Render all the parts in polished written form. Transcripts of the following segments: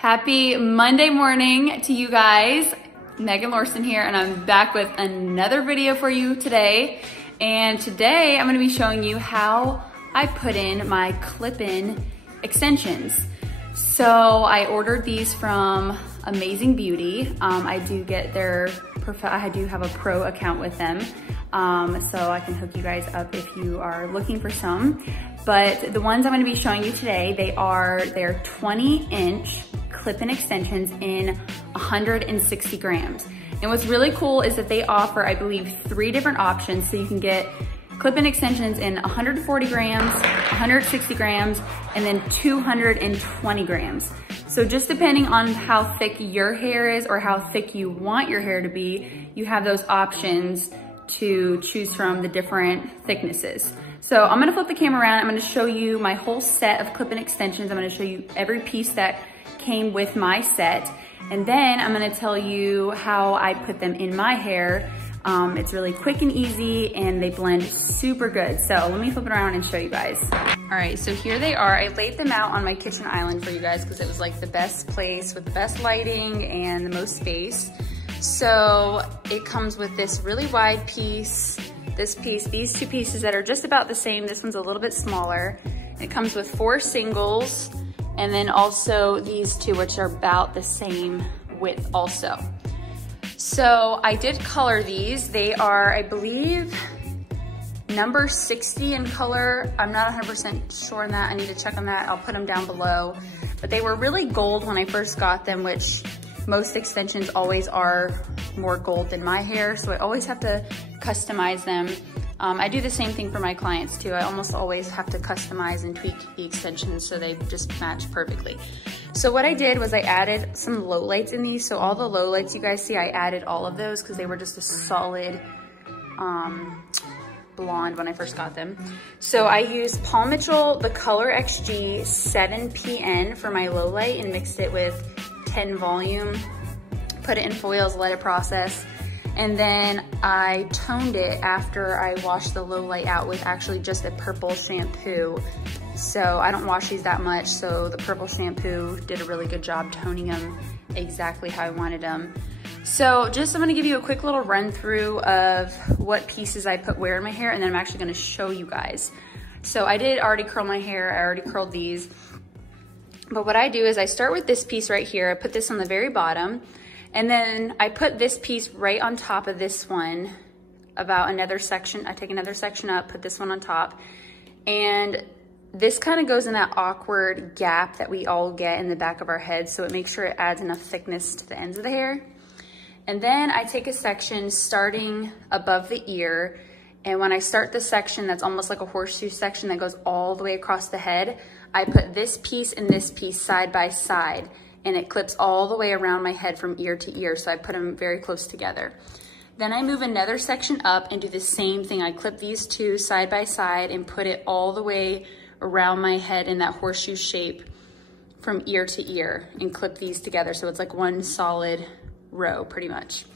Happy Monday morning to you guys. Megan Lorson here, and I'm back with another video for you today. And today I'm gonna be showing you how I put in my clip-in extensions. So I ordered these from Amazing Beauty. I do have a pro account with them. So I can hook you guys up if you are looking for some. But the ones I'm gonna be showing you today, they're 20-inch clip-in extensions in 160 grams. And what's really cool is that they offer, I believe, 3 different options. So you can get clip-in extensions in 140 grams, 160 grams, and then 220 grams. So just depending on how thick your hair is or how thick you want your hair to be, you have those options to choose from the different thicknesses. So I'm gonna flip the camera around. I'm gonna show you my whole set of clip-in extensions. I'm gonna show you every piece that came with my set. And then I'm gonna tell you how I put them in my hair. It's really quick and easy and they blend super good. So let me flip it around and show you guys. All right, so here they are. I laid them out on my kitchen island for you guys because it was like the best place with the best lighting and the most space. So it comes with this really wide piece, this piece, these 2 pieces that are just about the same. This one's a little bit smaller. It comes with 4 singles, and then also these 2, which are about the same width also. So I did color these. They are, I believe, number 60 in color. I'm not 100% sure on that. I need to check on that. I'll put them down below. But they were really gold when I first got them, which most extensions always are more gold than my hair. So I always have to customize them. I do the same thing for my clients too. I almost always have to customize and tweak the extensions so they just match perfectly. So what I did was I added some lowlights in these. So all the lowlights you guys see, I added all of those because they were just a solid blonde when I first got them. So I used Paul Mitchell, the Color XG 7PN for my lowlight and mixed it with 10 volume, put it in foils, let it process. And then I toned it after I washed the low light out with actually just a purple shampoo. So I don't wash these that much, so the purple shampoo did a really good job toning them exactly how I wanted them. So I'm gonna give you a quick little run through of what pieces I put where in my hair, and then I'm actually gonna show you guys. So I did already curl my hair, I already curled these. But what I do is I start with this piece right here. I put this on the very bottom. And then I put this piece right on top of this one, about another section. I take another section up, put this one on top. And this kind of goes in that awkward gap that we all get in the back of our head. So it makes sure it adds enough thickness to the ends of the hair. And then I take a section starting above the ear. And when I start the section, that's almost like a horseshoe section that goes all the way across the head, I put this piece and this piece side by side. And it clips all the way around my head from ear to ear, so I put them very close together. Then I move another section up and do the same thing. I clip these 2 side by side and put it all the way around my head in that horseshoe shape from ear to ear and clip these together so it's like one solid row pretty much.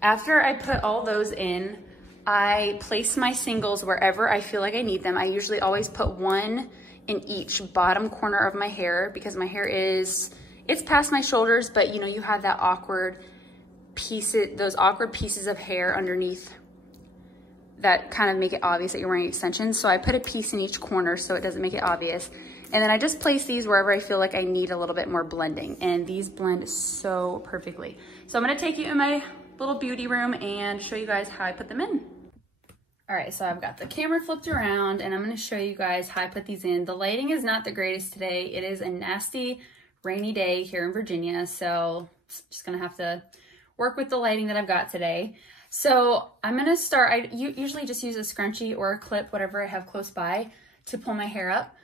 After I put all those in, I place my singles wherever I feel like I need them. I usually always put 1 in each bottom corner of my hair because my hair it's past my shoulders, but you know, you have that awkward those awkward pieces of hair underneath that kind of make it obvious that you're wearing extensions. So I put a piece in each corner so it doesn't make it obvious. And then I just place these wherever I feel like I need a little bit more blending. And these blend so perfectly. So I'm gonna take you in my little beauty room and show you guys how I put them in. All right, so I've got the camera flipped around and I'm gonna show you guys how I put these in. The lighting is not the greatest today. It is a nasty, rainy day here in Virginia, so just gonna have to work with the lighting that I've got today. So I'm gonna start, I usually just use a scrunchie or a clip, whatever I have close by, to pull my hair up.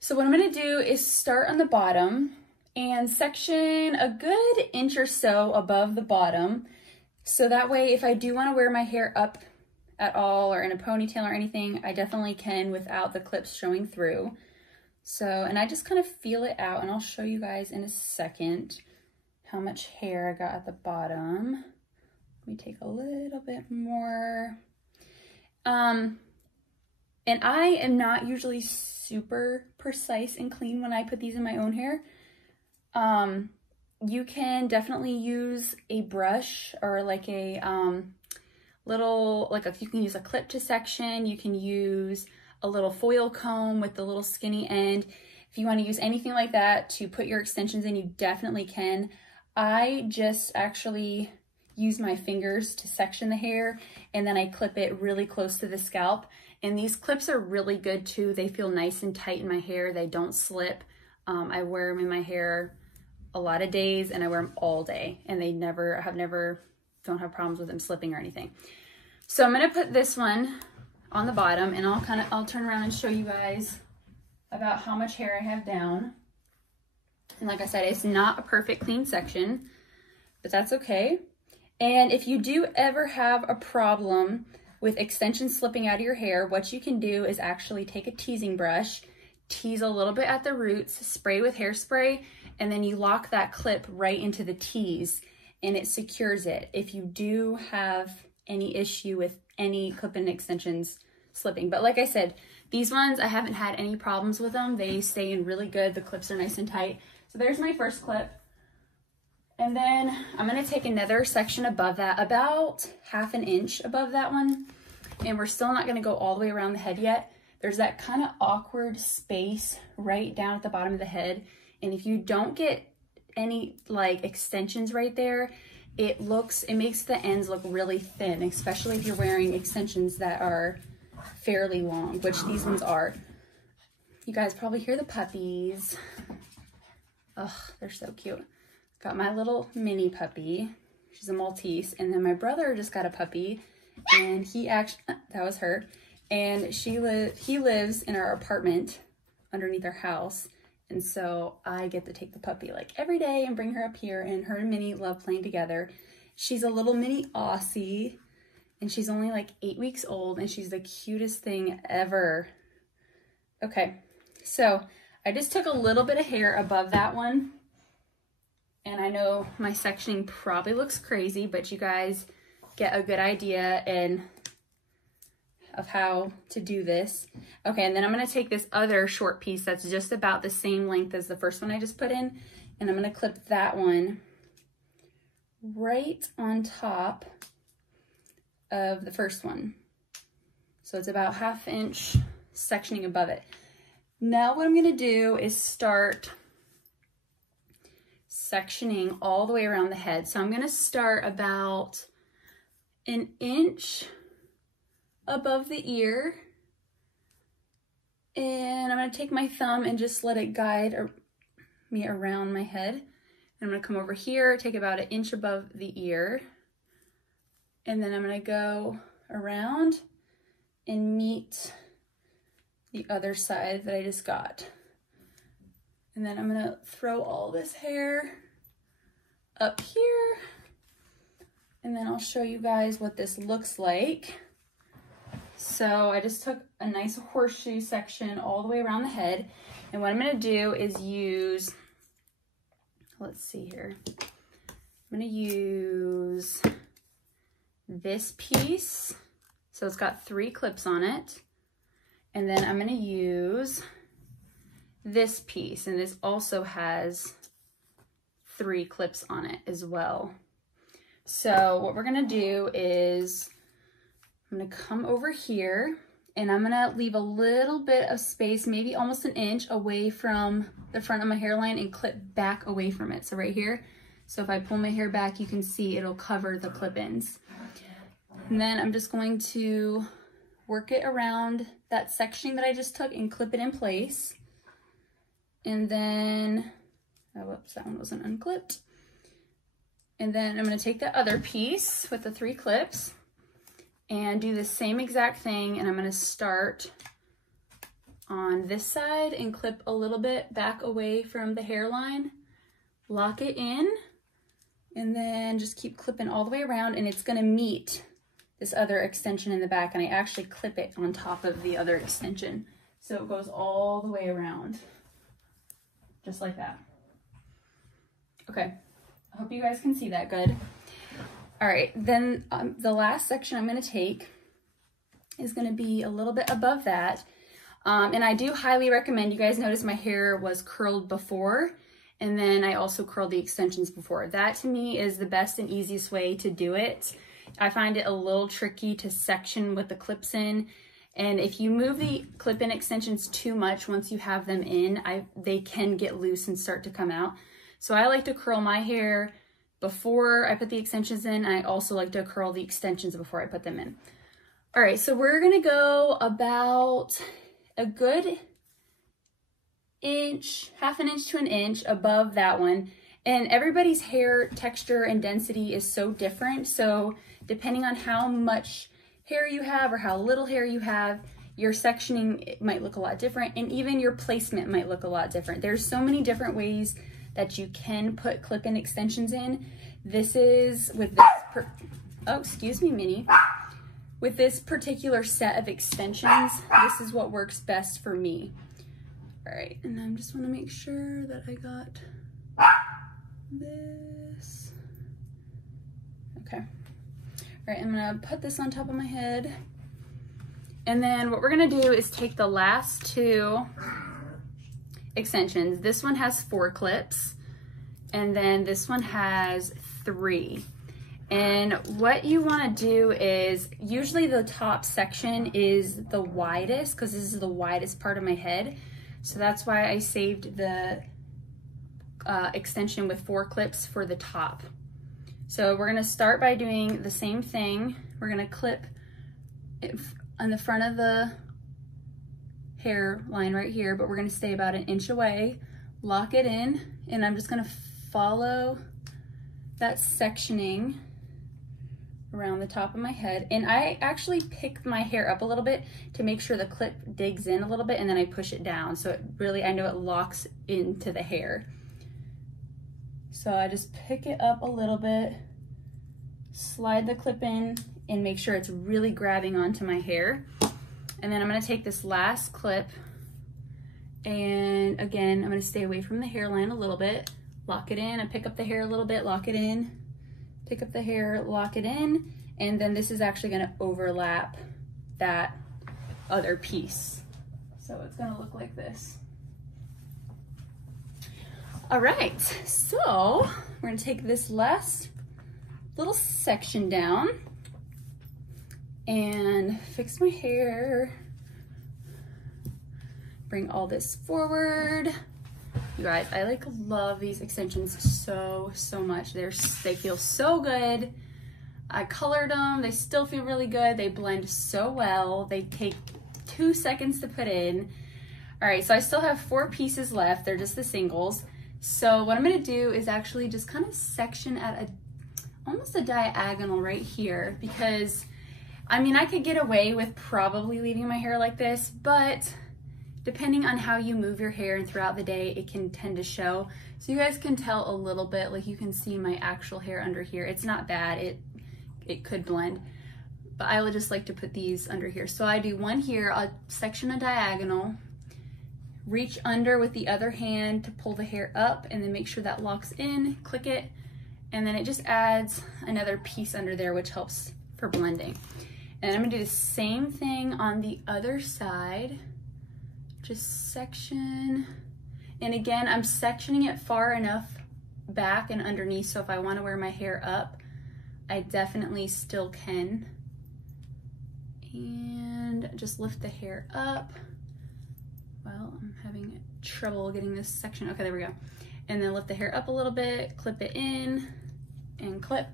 So what I'm gonna do is start on the bottom and section a good inch or so above the bottom. So that way, if I do wanna wear my hair up at all or in a ponytail or anything, I definitely can without the clips showing through. So, and I just kind of feel it out, and I'll show you guys in a second how much hair I got at the bottom. Let me take a little bit more. And I am not usually super precise and clean when I put these in my own hair. you can definitely use a brush or like a you can use a clip to section. You can use a little foil comb with the little skinny end. If you want to use anything like that to put your extensions in, you definitely can. I just actually use my fingers to section the hair, and then I clip it really close to the scalp. And these clips are really good too. They feel nice and tight in my hair. They don't slip. I wear them in my hair a lot of days, and I wear them all day, and they don't have problems with them slipping or anything. So I'm gonna put this one on the bottom, and I'll turn around and show you guys about how much hair I have down. And like I said, it's not a perfect clean section, but that's okay. And if you do ever have a problem with extensions slipping out of your hair, what you can do is actually take a teasing brush, tease a little bit at the roots, spray with hairspray, and then you lock that clip right into the tease and it secures it if you do have any issue with any clip-in extensions slipping. But like I said, these ones, I haven't had any problems with them. They stay in really good. The clips are nice and tight. So there's my first clip. And then I'm gonna take another section above that, about 1/2 inch above that one. And we're still not gonna go all the way around the head yet. There's that kind of awkward space right down at the bottom of the head. And if you don't get any like extensions right there, it makes the ends look really thin, especially if you're wearing extensions that are fairly long, which these ones are. You guys probably hear the puppies. Oh, they're so cute. Got my little mini puppy. She's a Maltese. And then my brother just got a puppy, and he actually, that was her. And he lives in our apartment underneath our house. And so I get to take the puppy like every day and bring her up here, and her and Minnie love playing together. She's a little mini Aussie, and she's only like 8 weeks old, and she's the cutest thing ever. Okay, so I just took a little bit of hair above that one. And I know my sectioning probably looks crazy, but you guys get a good idea of how to do this. Okay, and then I'm gonna take this other short piece that's just about the same length as the first one I just put in, and I'm gonna clip that one right on top of the first one. So it's about 1/2 inch sectioning above it. Now what I'm gonna do is start sectioning all the way around the head. So I'm gonna start about 1 inch above the ear, and I'm gonna take my thumb and just let it guide me around my head. And I'm gonna come over here, take about 1 inch above the ear, and then I'm gonna go around and meet the other side that I just got. And then I'm gonna throw all this hair up here, and then I'll show you guys what this looks like. So I just took a nice horseshoe section all the way around the head. And what I'm gonna do is use, let's see here. I'm gonna use this piece. So it's got 3 clips on it. And then I'm gonna use this piece, and this also has 3 clips on it as well. So what we're gonna do is I'm gonna come over here, and I'm gonna leave a little bit of space, maybe almost 1 inch away from the front of my hairline, and clip back away from it. So right here. So if I pull my hair back, you can see it'll cover the clip-ins. And then I'm just going to work it around that section that I just took and clip it in place. And then, oh, whoops, that one wasn't unclipped. And then I'm gonna take the other piece with the 3 clips and do the same exact thing. And I'm gonna start on this side and clip a little bit back away from the hairline, lock it in, and then just keep clipping all the way around, and it's gonna meet this other extension in the back, and I actually clip it on top of the other extension. So it goes all the way around, just like that. Okay, I hope you guys can see that good. All right, then the last section I'm gonna take is gonna be a little bit above that. And I do highly recommend, you guys notice my hair was curled before, And then I also curl the extensions before. That to me is the best and easiest way to do it. I find it a little tricky to section with the clips in. And if you move the clip-in extensions too much once you have them in, they can get loose and start to come out. So I like to curl my hair before I put the extensions in. I also like to curl the extensions before I put them in. All right, so we're gonna go about a good inch, half an inch to an inch above that one. And everybody's hair texture and density is so different. So depending on how much hair you have or how little hair you have, your sectioning might look a lot different, and even your placement might look a lot different. There's so many different ways that you can put clip-in extensions in. This is with this, oh, excuse me, Minnie. With this particular set of extensions, this is what works best for me. All right, and I just wanna make sure that I got this. Okay. All right, I'm gonna put this on top of my head. And then what we're gonna do is take the last two extensions. This one has 4 clips, and then this one has 3. And what you wanna do is, usually the top section is the widest, because this is the widest part of my head. So that's why I saved the extension with 4 clips for the top. So we're gonna start by doing the same thing. We're gonna clip it on the front of the hair line right here, but we're gonna stay about 1 inch away, lock it in, and I'm just gonna follow that sectioning around the top of my head. And I actually pick my hair up a little bit to make sure the clip digs in a little bit, and then I push it down. So it really, I know it locks into the hair. So I just pick it up a little bit, slide the clip in, and make sure it's really grabbing onto my hair. And then I'm gonna take this last clip, and again, I'm gonna stay away from the hairline a little bit, lock it in, and pick up the hair a little bit, lock it in, pick up the hair, lock it in, and then this is actually gonna overlap that other piece. So it's gonna look like this. All right, so we're gonna take this last little section down and fix my hair. Bring all this forward. You guys, I love these extensions so much. They feel so good. I colored them, they still feel really good. They blend so well. They take 2 seconds to put in. All right, so I still have 4 pieces left. They're just the singles. So what I'm gonna do is actually just kind of section at almost a diagonal right here, because I mean, I could get away with probably leaving my hair like this, but depending on how you move your hair and throughout the day, it can tend to show. So you guys can tell a little bit, like you can see my actual hair under here. It's not bad, it could blend, but I would just like to put these under here. So I do one here, I'll section a diagonal, reach under with the other hand to pull the hair up, and then make sure that locks in, click it, and then it just adds another piece under there, which helps for blending. And I'm gonna do the same thing on the other side. Just section, and again, I'm sectioning it far enough back and underneath, so if I wanna wear my hair up, I definitely still can. And just lift the hair up. Well, I'm having trouble getting this section. Okay, there we go. And then lift the hair up a little bit, clip it in, and clip.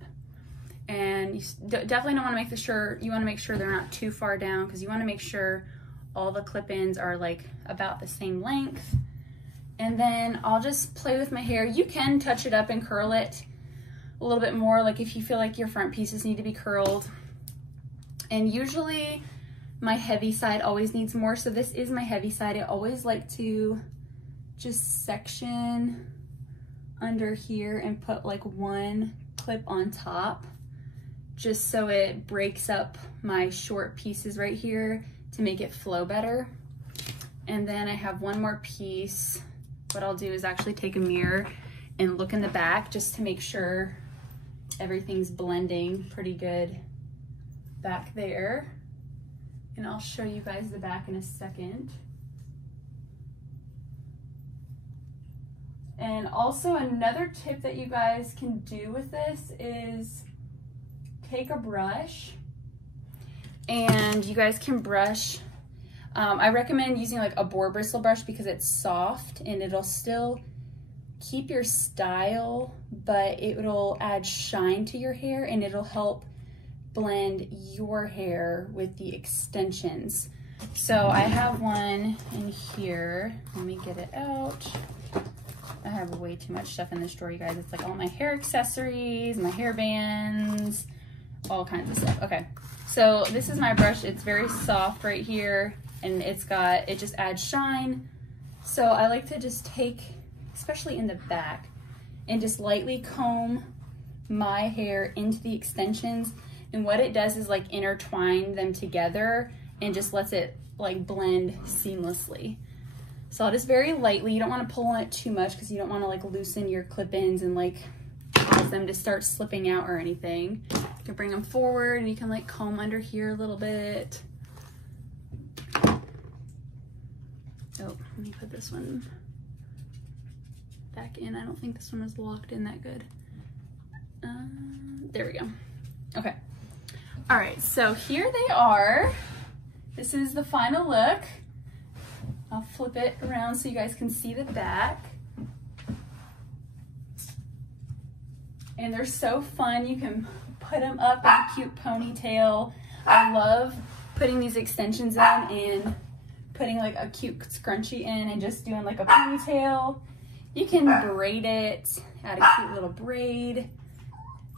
And you definitely don't want to you want to make sure they're not too far down, because you want to make sure all the clip-ins are like about the same length. And then I'll just play with my hair. You can touch it up and curl it a little bit more, like if you feel like your front pieces need to be curled. And usually my heavy side always needs more, so this is my heavy side. I always like to just section under here and put like one clip on top, just so it breaks up my short pieces right here to make it flow better. And then I have one more piece. What I'll do is actually take a mirror and look in the back just to make sure everything's blending pretty good back there. And I'll show you guys the back in a second. And also another tip that you guys can do with this is take a brush and you guys can brush. I recommend using like a boar bristle brush because it's soft and it'll still keep your style, but it will add shine to your hair and it'll help blend your hair with the extensions. So I have one in here. Let me get it out. I have way too much stuff in this drawer, you guys. It's like all my hair accessories, my hair bands, all kinds of stuff. Okay, so this is my brush. It's very soft right here, and it just adds shine. So I like to just take, especially in the back, and just lightly comb my hair into the extensions. And what it does is like intertwine them together and just lets it like blend seamlessly. So I'll just very lightly, you don't want to pull on it too much because you don't want to like loosen your clip-ins and like cause them to start slipping out or anything. You can bring them forward and you can like comb under here a little bit. Oh, let me put this one back in. I don't think this one is locked in that good. There we go. Okay. All right, so here they are. This is the final look. I'll flip it around so you guys can see the back. And they're so fun. You can put them up in a cute ponytail. I love putting these extensions in and putting like a cute scrunchie in and just doing like a ponytail. You can braid it, add a cute little braid,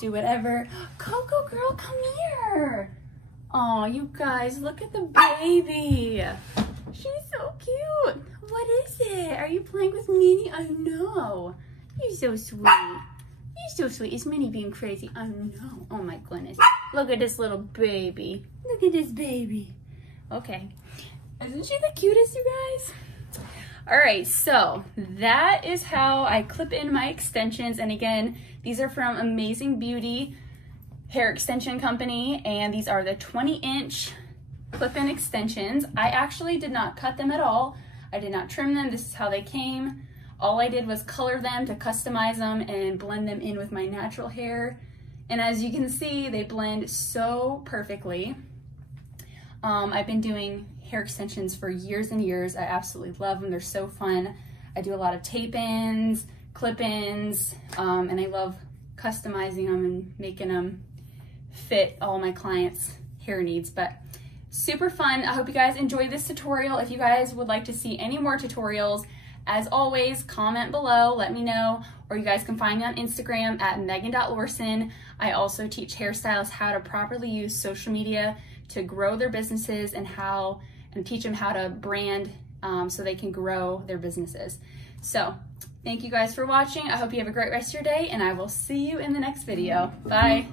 do whatever. Coco girl, come here. Oh, you guys, look at the baby. She's so cute. What is it? Are you playing with Minnie? I know. You're so sweet. You're so sweet. Is Minnie being crazy? I know. Oh my goodness. Look at this little baby. Look at this baby. Okay. Isn't she the cutest, you guys? All right, so that is how I clip in my extensions. And again, these are from Amazing Beauty Hair Extension Company, and these are the 20-inch clip-in extensions. I actually did not cut them at all. I did not trim them. This is how they came. All I did was color them to customize them and blend them in with my natural hair. And as you can see, they blend so perfectly. I've been doing hair extensions for years and years. I absolutely love them. They're so fun. I do a lot of tape-ins, clip-ins, and I love customizing them and making them fit all my clients' hair needs. But super fun. I hope you guys enjoyed this tutorial. If you guys would like to see any more tutorials, as always, comment below, let me know, or you guys can find me on Instagram at megan.lorson. I also teach hairstylists how to properly use social media to grow their businesses and teach them how to brand so they can grow their businesses. So thank you guys for watching. I hope you have a great rest of your day, and I will see you in the next video. Bye.